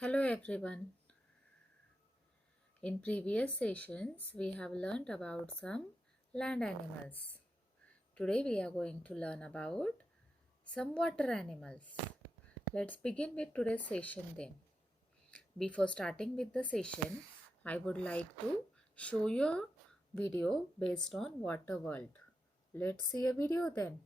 Hello everyone. In previous sessions, we have learned about some land animals. Today we are going to learn about some water animals. Let's begin with today's session then. Before starting with the session, I would like to show you a video based on water world. Let's see a video then.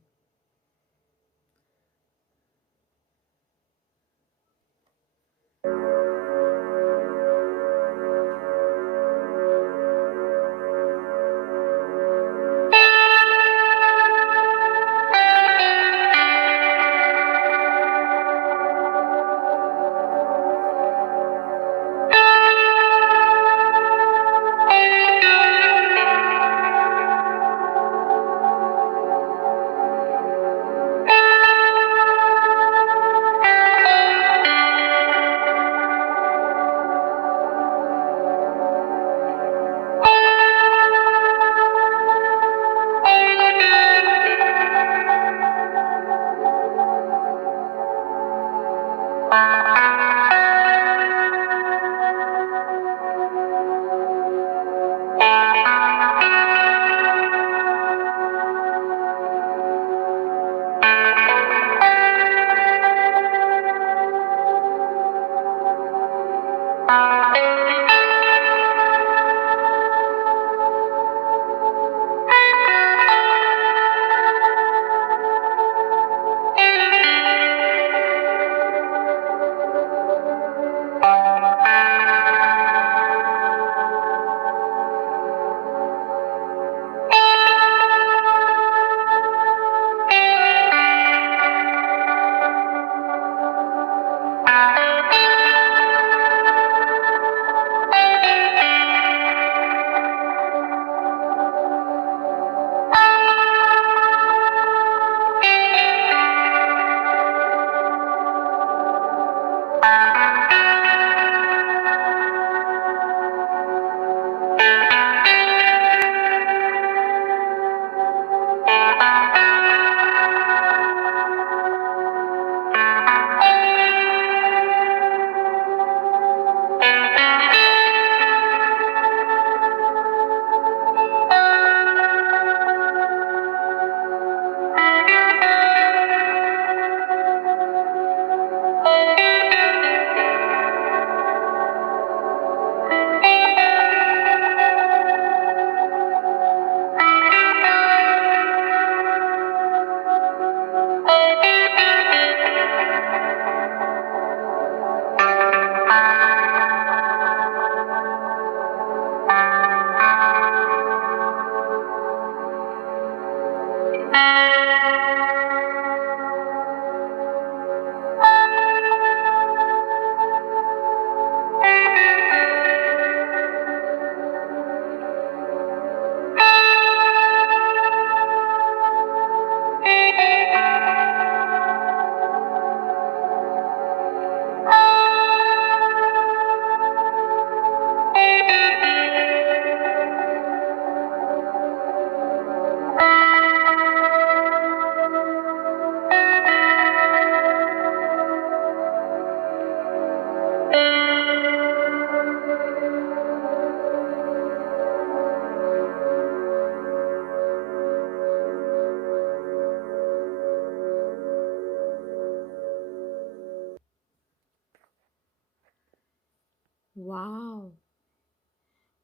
Wow,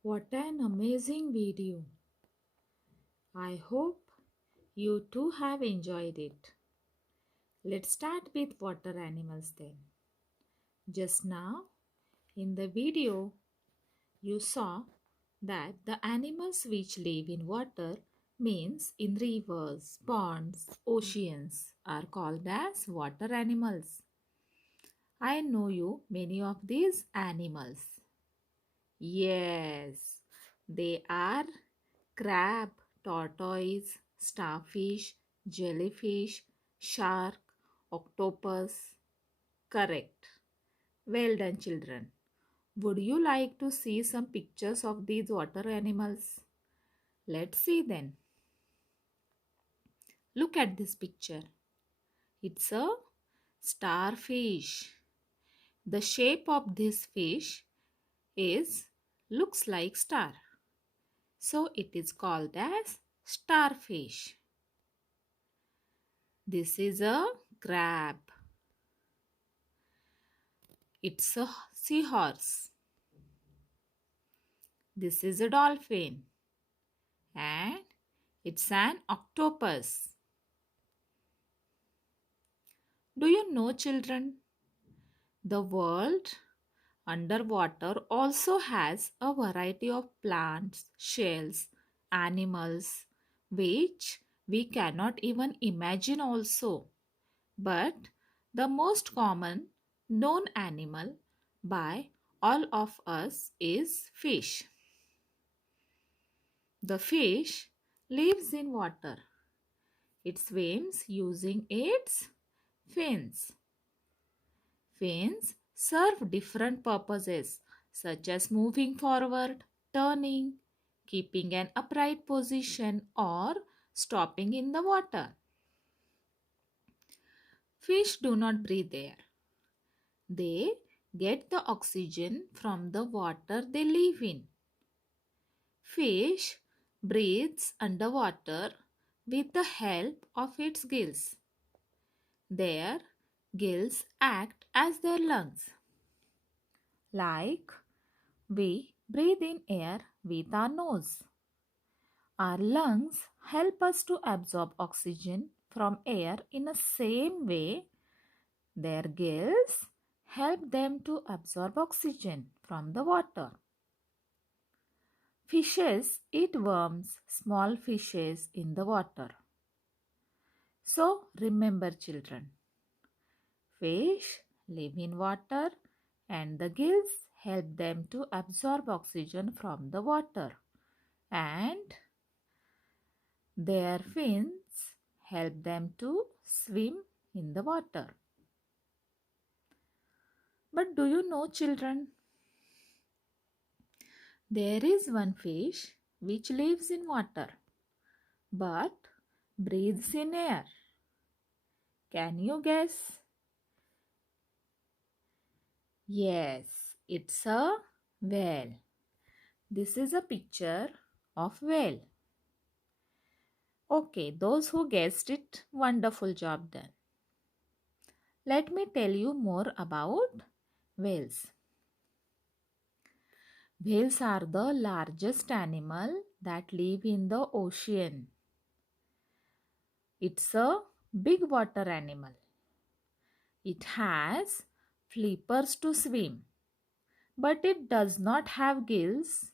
what an amazing video. I hope you too have enjoyed it. Let's start with water animals then. Just now, in the video, you saw that the animals which live in water means in rivers, ponds, oceans are called as water animals. I know you many of these animals. Yes, they are crab, tortoise, starfish, jellyfish, shark, octopus. Correct. Well done, children. Would you like to see some pictures of these water animals? Let's see then. Look at this picture. It's a starfish. The shape of this fish is looks like star. So it is called as starfish. This is a crab. It's a seahorse. This is a dolphin. And it's an octopus. Do you know, children? The world underwater also has a variety of plants, shells, animals, which we cannot even imagine also. But the most common known animal by all of us is fish. The fish lives in water. It swims using its fins. Fins serve different purposes such as moving forward, turning, keeping an upright position, or stopping in the water. Fish do not breathe air. They get the oxygen from the water they live in. Fish breathes underwater with the help of its gills. Their gills act as their lungs. Like we breathe in air with our nose. Our lungs help us to absorb oxygen from air in the same way their gills help them to absorb oxygen from the water. Fishes eat worms, small fishes in the water. So remember, children, fish live in water and the gills help them to absorb oxygen from the water, and their fins help them to swim in the water. But do you know, children, there is one fish which lives in water but breathes in air. Can you guess? Yes, it's a whale. This is a picture of whale. Okay, those who guessed it, wonderful job done. Let me tell you more about whales. Whales are the largest animal that live in the ocean. It's a big water animal. It has flippers to swim, but it does not have gills,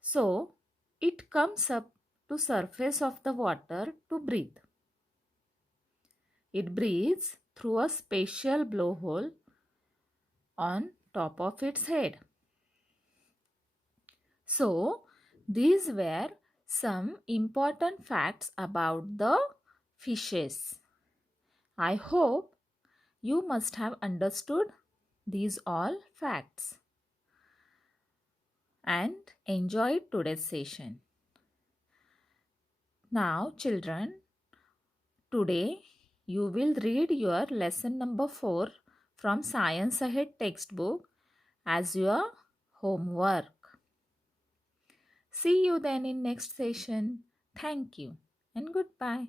so it comes up to surface of the water to breathe. It breathes through a special blowhole on top of its head. So, these were some important facts about the fishes. I hope you must have understood these all facts and enjoyed today's session. Now, children, today you will read your lesson number 4 from Science Ahead textbook as your homework. See you then in next session. Thank you and goodbye.